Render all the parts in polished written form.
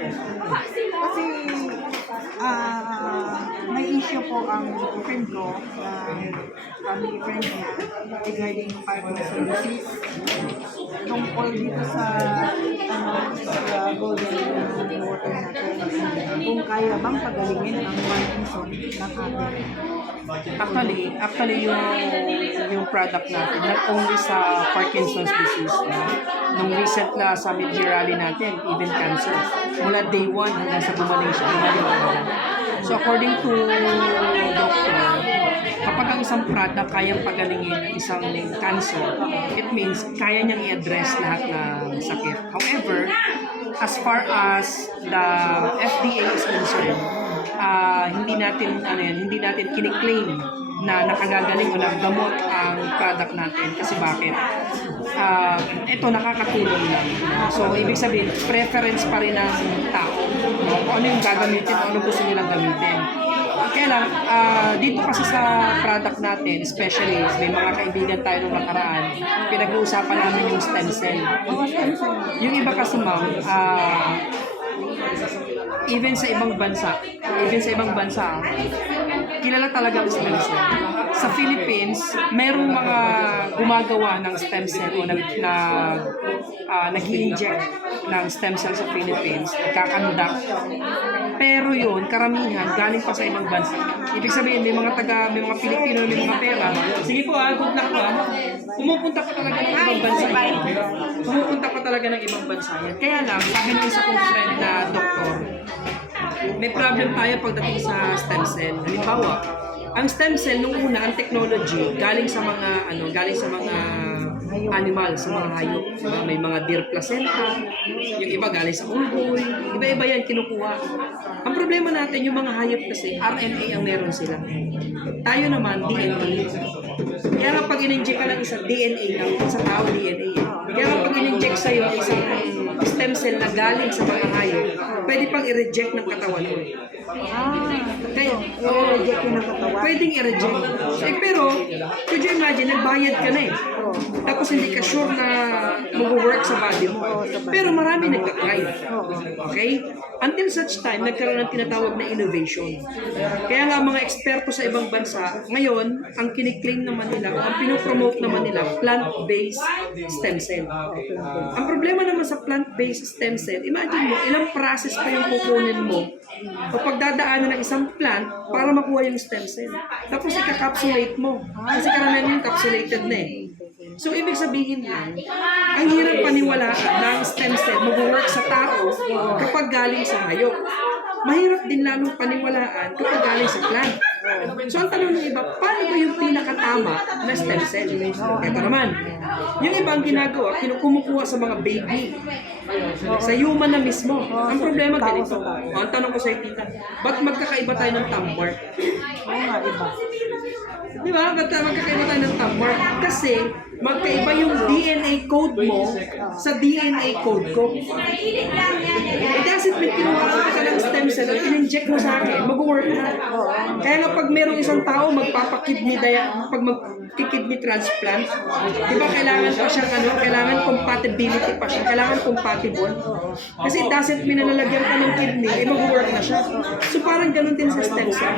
Kasi may issue po ang friend ko na family friend niya regarding Parkinson's disease. Tungkol dito sa golden water natin. Kung kaya bang pagalingin ang Parkinson ng atin. Actually yung product natin, not only sa Parkinson's disease, nung recent na summit rally natin, even cancer, mula day 1 hanggang sa gumaling siya, so according to doctor, kapag ang isang product kayang pagalingin ng isang cancer, it means kaya niyang i-address lahat ng sakit. However, as far as the FDA is concerned, hindi natin kiniklaim na nakagagaling o naggamot ang product natin. Kasi bakit? Ito nakakatulong lang. So, ibig sabihin, preference pa rin ng tao. Kung ano yung gagamitin o ano gusto nilang gamitin. Kaya lang, dito kasi sa product natin, especially, may mga kaibigan tayo nung nakaraan, pinag-uusapan namin yung stem cell. Yung iba kasi ma'am, even sa ibang bansa, kilala talaga ang stem cell. Sa Philippines, mayroong mga gumagawa ng stem cell o nag-i-inject ng stem cell sa Philippines, nagkakandak. Pero yun, karamihan, galing pa sa ibang bansa. Ibig sabihin, may mga Pilipino, may mga pera. Sige po good luck po. Pumupunta pa talaga ng ibang bansa yan. Kaya lang, sabi ng isa kong friend na doktor, may problem tayo pagdating sa stem cell. Halimbawa, ang stem cell nung una, ang technology, galing sa mga animal, sa mga hayop. May mga deer placenta, yung iba galing sa unggoy, iba-iba yan kinukuha. Ang problema natin, yung mga hayop kasi, RNA ang meron sila. Tayo naman, DNA. Kaya nga pag in-inject ka ng isang DNA lang, sa tao DNA. Kaya nga pag in-inject sa'yo isang stem cell na galing sa mga hayop, pwede pang i-reject ng katawan mo. Kaya, I-reject yun ng katawan. pwedeng i-reject. Pero, could you imagine, nagbayad ka na eh. Tapos hindi ka sure na mag-work sa body mo. Pero marami nagka-try. Okay? Until such time, nagkaroon ng tinatawag na innovation. Kaya nga mga eksperto sa ibang bansa, ngayon, ang kiniklaim naman nila, ang pinopromote naman nila, plant-based stem cell. Ang problema naman sa plant-based stem cell, imagine mo, ilang process pa yung kukunin mo o pagdadaanan ng isang plant para makuha yung stem cell. Tapos ika-capsulate mo. Kasi karamihan yung capsulated na eh. So, ibig sabihin lang, ang hirap paniwalaan ng stem cell mag-work sa tao kapag galing sa hayop. Mahirap din lalong paniwalaan kapag galing sa plant. So, ang tanong ng iba, paano ba yung pinakatama na stem cell? Ito naman, yung iba ang ginagawa, kumukuha sa mga baby. Sa human na mismo. Ang problema ganito. Ang tanong ko sa tita, ba't magkakaiba tayo ng tumor? Di ba? Ba't magkakaiba tayo ng tumor? Kasi, magkaiba yung DNA code mo sa DNA code ko. It doesn't mean kinuha ka ng stem cell at in-inject mo sa akin, mag-work na. Kaya nga pag merong isang tao magpapakidney pag mag-kidney transplant, di ba kailangan pa siyang kailangan compatibility pa siya, kailangan compatible. Kasi it doesn't mean na lalagyan ka ng kidney, mag-work na siya. So parang ganun din sa stem cell.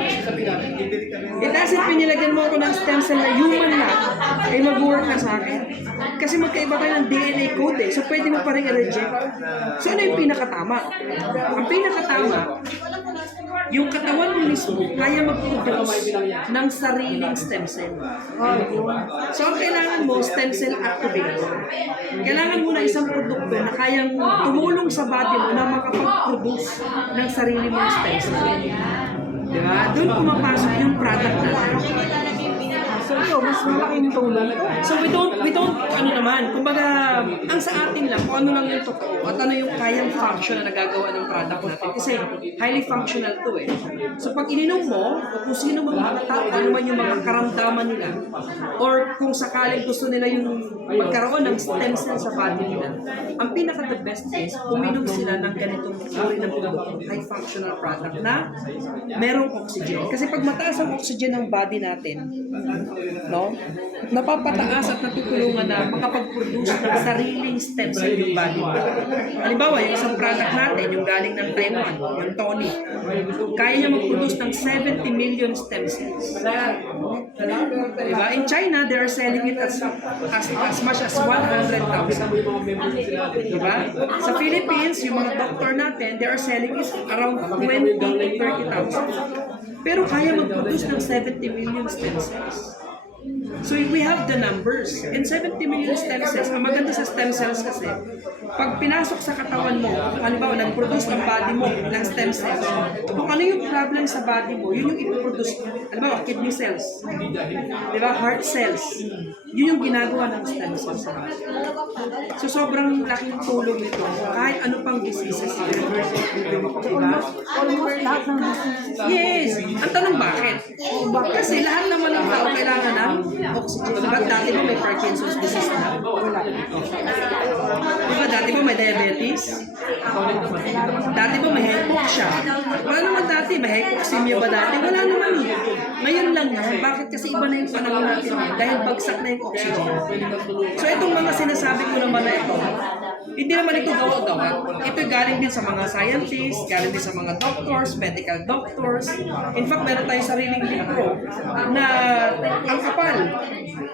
It doesn't mean nilagyan mo ako ng stem cell na human na, mag-work na sa akin. Kasi magkaiba tayo ng DNA code eh. So pwede mo pa rin i-reject. So ano yung pinakatama? Ang pinakatama, yung katawan mo mismo kaya mag-produce ng sariling stem cell. So ang kailangan mo, stem cell activator. Kailangan mo na isang produkto na kayang tumulong sa body mo na makapag-produce ng sarili mong stem cell. Diba? Doon pumapasok yung product natin. So ito, mas malaking tulong ito. So we don't, kumbaga, ang sa atin lang, kung ano lang yung totoo, at ano yung kayang function na nagagawa ng product natin. Kasi highly functional to eh. So pag ininom mo, o kung sino man mga tao, ano man yung mga karamdaman nila, or kung sakaling gusto nila yung magkaroon ng stem cell sa body nila, ang pinaka-the best is, uminom sila ng ganitong uri ng produkto, high functional product na merong oxygen. Kasi pag mataas ang oxygen ng body natin, no? Napapataas at natutulungan na makapag-produce ng sariling stem cell yung body mo. Halimbawa, yung isang product natin, yung galing ng Taiwan, yung Tony, kaya niya mag-produce ng 70 million stem cells. Diba? In China, they are selling it as much as 100,000. Diba? Sa Philippines, yung mga doctor natin, they are selling it around 20 to 30,000. Pero kaya mag-produce ng 70 million stem cells. So we have the numbers. And 70 million stem cells, ang maganda sa stem cells kasi, pag pinasok sa katawan mo, halimbawa, nag-produce ang body mo ng stem cells, kung ano yung problem sa body mo, yun yung ipoproduce. Halimbawa, kidney cells, diba? Heart cells, yun yung ginagawa ng stem cells sa body. So sobrang laking tulong nito, kahit ano pang diseases. Almost lahat ng diseases. Yes! Ang tanong bakit? Kasi lahat naman ng tao kailangan ng oxygen. Diba dati ba may Parkinson's disease na? Wala. Diba dati ba may diabetes? Dati ba may hypoxia? Wala naman dati. May hypoxemia ba dati? Wala naman eh. Ngayon lang yan. Bakit kasi iba na yung panahon natin eh? Dahil bagsak na yung oxygen. So itong mga sinasabi ko naman na ito, hindi naman ito gawa-gawa. Ito galing din sa mga scientists, galing din sa mga doctors, medical doctors. In fact, meron tayong sariling libro na ang kapal.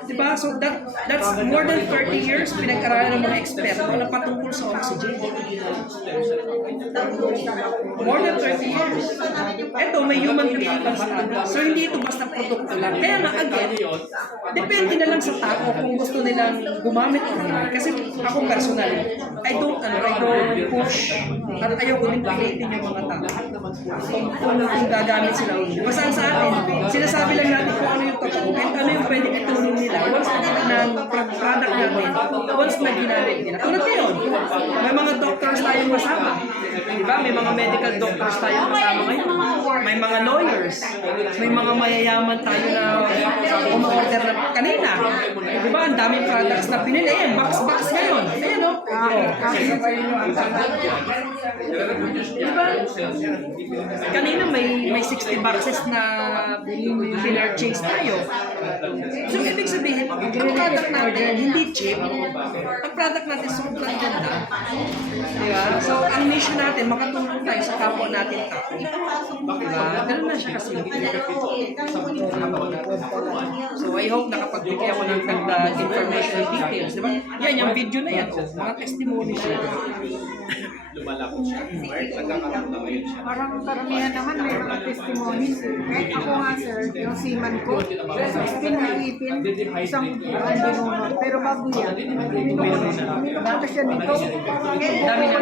Diba? So that's more than 30 years pinag-aralan ng mga eksperto na patungkol sa oxygen. More than 30 years. Ito, may human clinical study. So hindi ito basta produkto lang. Kaya nga, again, depende na lang sa tao kung gusto nilang gumamit o hindi. Kasi ako personally, I don't push at ayaw ko rin pilitin yung mga tao kung gagamit sila o hindi. Basta sa atin, sinasabi lang natin kung ano yung totoo at ano yung pwedeng ituloy nila once ng product natin, once na ginamit nila. Tulad ngayon, may mga doctors tayong kasama. Diba? May mga medical doctors tayong kasama ngayon. May mga lawyers. May mga mayayaman tayo na umorder na kanina. Diba? Ang daming products na pinili. Ayan, box ngayon. Ayan o. Diba? Kanina may 60 boxes na pinurchase tayo. So, ibig sabihin, ang product natin hindi cheap. Ang product natin sobrang ganda. Diba? So, ang mission natin, makatulong tayo sa kapwa natin tao. Diba? Ganun na siya kasi. So, I hope nakapagbigay ako ng ganda information details. Diba? Yan, yung video na yan. Mga testimony siya. Parang karamihan naman may mga testimonies. Kahit ako nga sir, yung seaman ko, 16 na ipin, isang binunod. Pero bago yan, minunod na siya nito. Dami na.